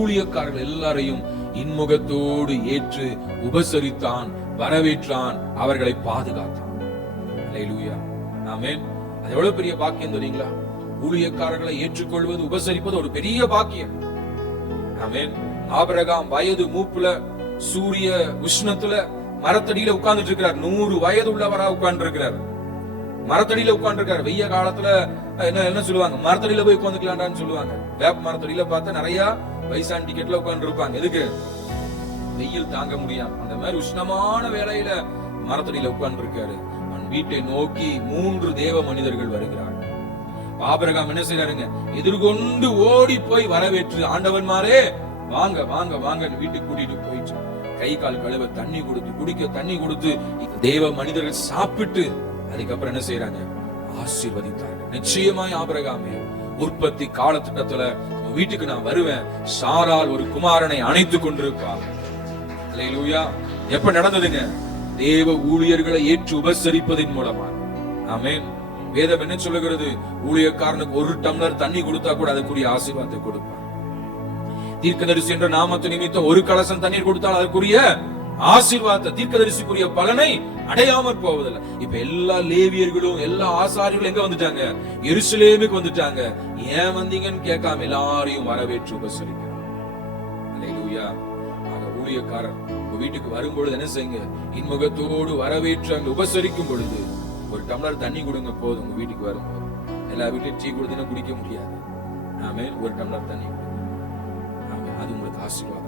ஊழியக்காரர்கள் எல்லாரையும் இன்முகத்தோடு ஏற்று உபசரித்தான், வரவேற்றான், அவர்களை பாதுகாத்தான். அல்லேலூயா, ஆமென். அது எவ்வளவு பெரிய பாக்கியம் தெரியுங்களா? ஊழியக்காரர்களை ஏற்றுக்கொள்வது, உபசரிப்பது ஒரு பெரிய பாக்கியம். ஆமென். ஆபிரகாம் வயது மூப்புல, சூரிய உஷ்ணத்துல மரத்தடியில உட்கார்ந்துட்டு இருக்கிறார். 100 வயது உள்ளவரா உட்கார்ந்து இருக்கிறார். மரத்தடியில உட்கார்ந்து இருக்காரு. வெய்ய காலத்துல என்ன சொல்லுவாங்க, மரத்தடியில போய் உட்காந்துக்கலாம்டான்னு சொல்லுவாங்க. வேப்ப மரத்தடியில பார்த்தா நிறைய வயசான டிக்கெட்ல உட்கார்ந்து இருப்பாங்க. எதுக்கு? வெயில் தாங்க முடியாது. அந்த மாதிரி உஷ்ணமான வேளையில மரத்தடியில உட்கார்ந்து இருக்காரு. அவன் வீட்டை நோக்கி 3 தேவ மனிதர்கள் வருகிறார். ஆபிரகாம் என்ன செய்யறாருங்க? எதிர்கொண்டு ஓடி போய் வரவேற்று, ஆண்டவன்மாரே வாங்க வாங்க வாங்க வீட்டுக்கு கூட்டிட்டு போயிட்டு கை கால் கழுவ தண்ணி கொடுத்து, குடிக்க தண்ணி கொடுத்து, தேவ மனிதர்கள் சாப்பிட்டு அதுக்கப்புறம் என்ன செய்யறாங்க? ஆசீர்வதித்தார்கள். நிச்சயமாய் ஆபிரகாமே, உற்பத்தி காலத்திட்டத்துல வீட்டுக்கு நான் வருவேன், சாரால் ஒரு குமாரனை அணைத்துக் கொண்டிருப்பார். அல்லேலூயா. எப்ப நடந்ததுங்க? தேவ ஊழியர்களை ஏற்று உபசரிப்பதின் மூலமா. ஆமென். வேதம் என்ன சொல்லுகிறது? ஊழியக்காரனுக்கு 1 டம்ளர் தண்ணி கொடுத்தா கூட அதுக்குரிய ஆசீர்வாதத்தை கொடுப்பார். தீர்க்கதரிசி என்ற நாமத்து நிமித்தம் 1 கலசம் தண்ணீர் கொடுத்தால் அதுக்குரிய ஆசீர்வாதத்தை, தீர்க்கதரிசிக்குரிய பலனை அடையாமற் போவதில்லை. இப்ப எல்லா லேவியர்களும் எல்லா ஆசாரியர்களும் எங்க வந்துட்டாங்க? எருசலேமுக்கு வந்துட்டாங்க. ஏன் வந்தீங்கன்னு கேட்காம எல்லாரையும் வரவேற்று உபசரிக்கிறார். அல்லேலூயா. ஆக ஊழியக்காரர் உங்க வீட்டுக்கு வரும்பொழுது என்ன செய்யுங்க? இன்முகத்தோடு வரவேற்று அங்க உபசரிக்கும் பொழுது 1 டம்ளர் தண்ணி கொடுங்க போதும். உங்க வீட்டுக்கு வரும்போது எல்லா வீட்லயும் டீ கொடுத்தீங்கன்னா குடிக்க முடியாது. ஆமென். 1 டம்ளர் தண்ணி கொடுங்க. அது உங்களுக்கு ஆசீர்வாதம்.